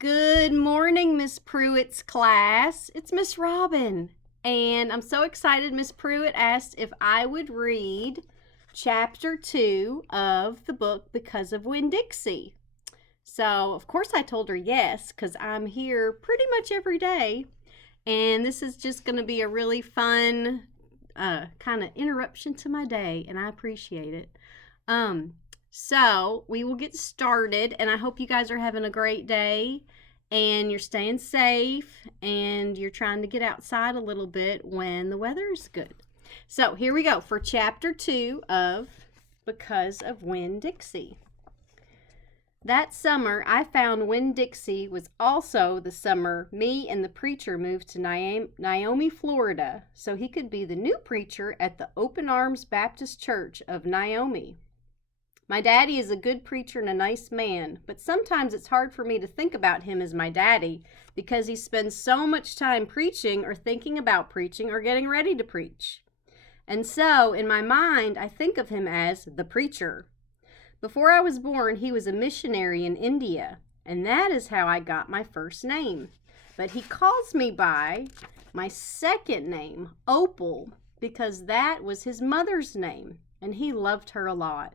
Good morning, Miss Pruitt's class. It's Miss Robin, and I'm so excited. Miss Pruitt asked if I would read chapter 2 of the book Because of Winn-Dixie. So, of course, I told her yes, because I'm here pretty much every day, and this is just going to be a really fun kind of interruption to my day, and I appreciate it. So we will get started, and I hope you guys are having a great day and you're staying safe and you're trying to get outside a little bit when the weather is good. So here we go for chapter 2 of Because of Winn-Dixie. That summer, I found Winn-Dixie was also the summer me and the preacher moved to Naomi, Florida, so he could be the new preacher at the Open Arms Baptist Church of Naomi. My daddy is a good preacher and a nice man, but sometimes it's hard for me to think about him as my daddy because he spends so much time preaching or thinking about preaching or getting ready to preach. And so, in my mind, I think of him as the preacher. Before I was born, he was a missionary in India, and that is how I got my first name. But he calls me by my second name, Opal, because that was his mother's name, and he loved her a lot.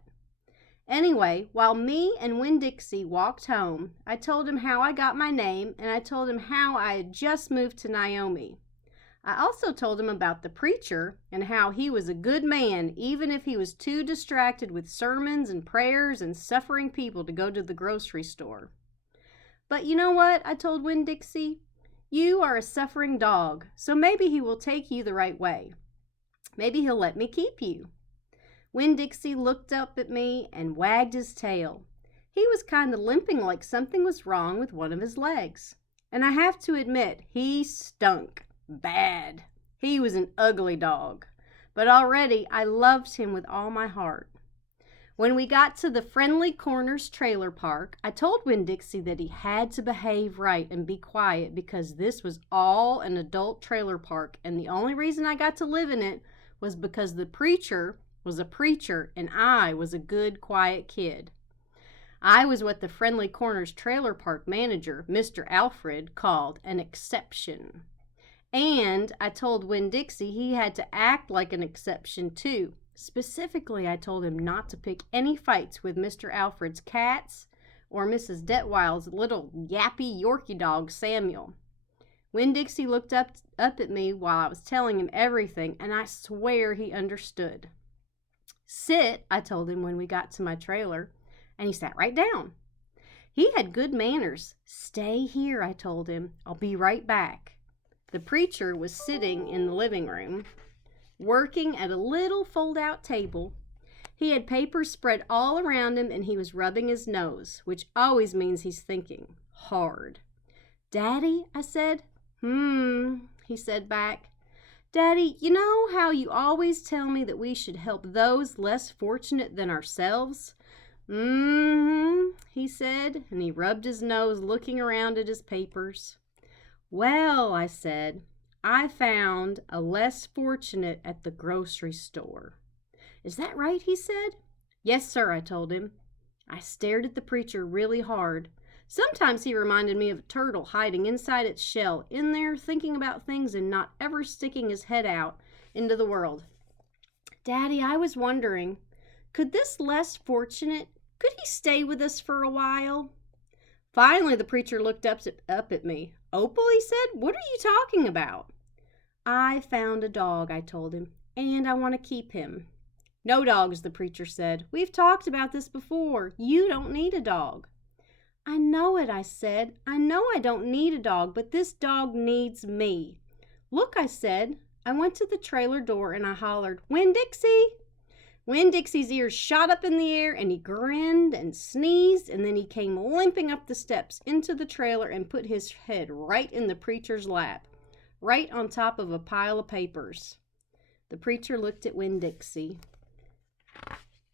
Anyway, while me and Winn-Dixie walked home, I told him how I got my name, and I told him how I had just moved to Naomi. I also told him about the preacher and how he was a good man even if he was too distracted with sermons and prayers and suffering people to go to the grocery store. But you know what? I told Winn-Dixie, you are a suffering dog, so maybe he will take you the right way. Maybe he'll let me keep you. Winn-Dixie looked up at me and wagged his tail. He was kind of limping like something was wrong with one of his legs. And I have to admit, he stunk. Bad. He was an ugly dog. But already I loved him with all my heart. When we got to the Friendly Corners trailer park, I told Winn-Dixie that he had to behave right and be quiet because this was all an adult trailer park, and the only reason I got to live in it was because the preacher was a preacher and I was a good, quiet kid. I was what the Friendly Corners trailer park manager, Mr. Alfred, called an exception. And I told Winn-Dixie he had to act like an exception too. Specifically, I told him not to pick any fights with Mr. Alfred's cats or Mrs. Detwild's little yappy Yorkie dog, Samuel. Winn-Dixie looked up at me while I was telling him everything, and I swear he understood. Sit, I told him when we got to my trailer, and he sat right down. He had good manners. Stay here, I told him. I'll be right back. The preacher was sitting in the living room, working at a little fold-out table. He had papers spread all around him, and he was rubbing his nose, which always means he's thinking hard. Daddy, I said. He said back. Daddy, you know how you always tell me that we should help those less fortunate than ourselves? He said, and he rubbed his nose looking around at his papers. Well, I said, I found a less fortunate at the grocery store. Is that right? He said. Yes, sir, I told him. I stared at the preacher really hard. Sometimes he reminded me of a turtle hiding inside its shell, in there thinking about things and not ever sticking his head out into the world. Daddy, I was wondering, could this less fortunate, could he stay with us for a while? Finally, the preacher looked up at me. Opal, he said, what are you talking about? I found a dog, I told him, and I want to keep him. No dogs, the preacher said. We've talked about this before. You don't need a dog. I know it, I said. I know I don't need a dog, but this dog needs me. Look, I said. I went to the trailer door and I hollered, Winn-Dixie! Winn-Dixie's ears shot up in the air and he grinned and sneezed, and then he came limping up the steps into the trailer and put his head right in the preacher's lap, right on top of a pile of papers. The preacher looked at Winn-Dixie.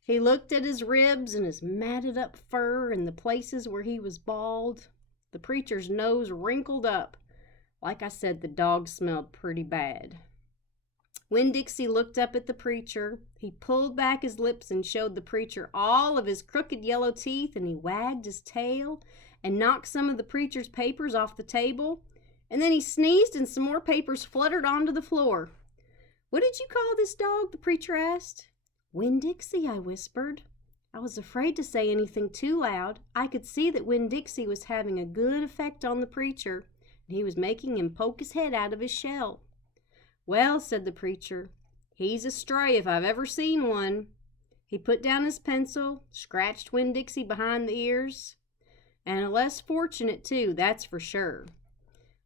He looked at his ribs and his matted up fur and the places where he was bald. The preacher's nose wrinkled up. Like I said, the dog smelled pretty bad. Winn-Dixie looked up at the preacher. He pulled back his lips and showed the preacher all of his crooked yellow teeth, and he wagged his tail, and knocked some of the preacher's papers off the table. And then he sneezed and some more papers fluttered onto the floor. "What did you call this dog?" the preacher asked. "Winn-Dixie," I whispered. I was afraid to say anything too loud. I could see that Winn-Dixie was having a good effect on the preacher, and he was making him poke his head out of his shell. "Well," said the preacher, "he's a stray if I've ever seen one." He put down his pencil, scratched Winn-Dixie behind the ears, and a less fortunate too, that's for sure.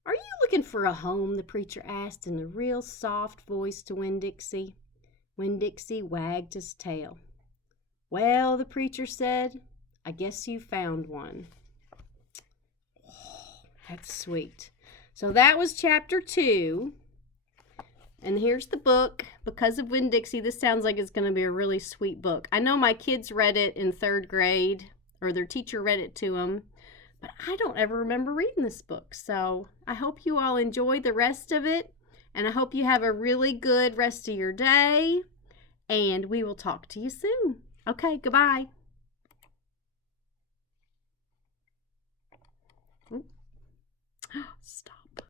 "Are you looking for a home?" the preacher asked in a real soft voice to Winn-Dixie. Winn-Dixie wagged his tail. "Well," the preacher said, "I guess you found one." Oh, that's sweet. So that was chapter 2. And here's the book. Because of Winn-Dixie, this sounds like it's going to be a really sweet book. I know my kids read it in 3rd grade, or their teacher read it to them, but I don't ever remember reading this book. So I hope you all enjoy the rest of it, and I hope you have a really good rest of your day, and we will talk to you soon. Okay, goodbye.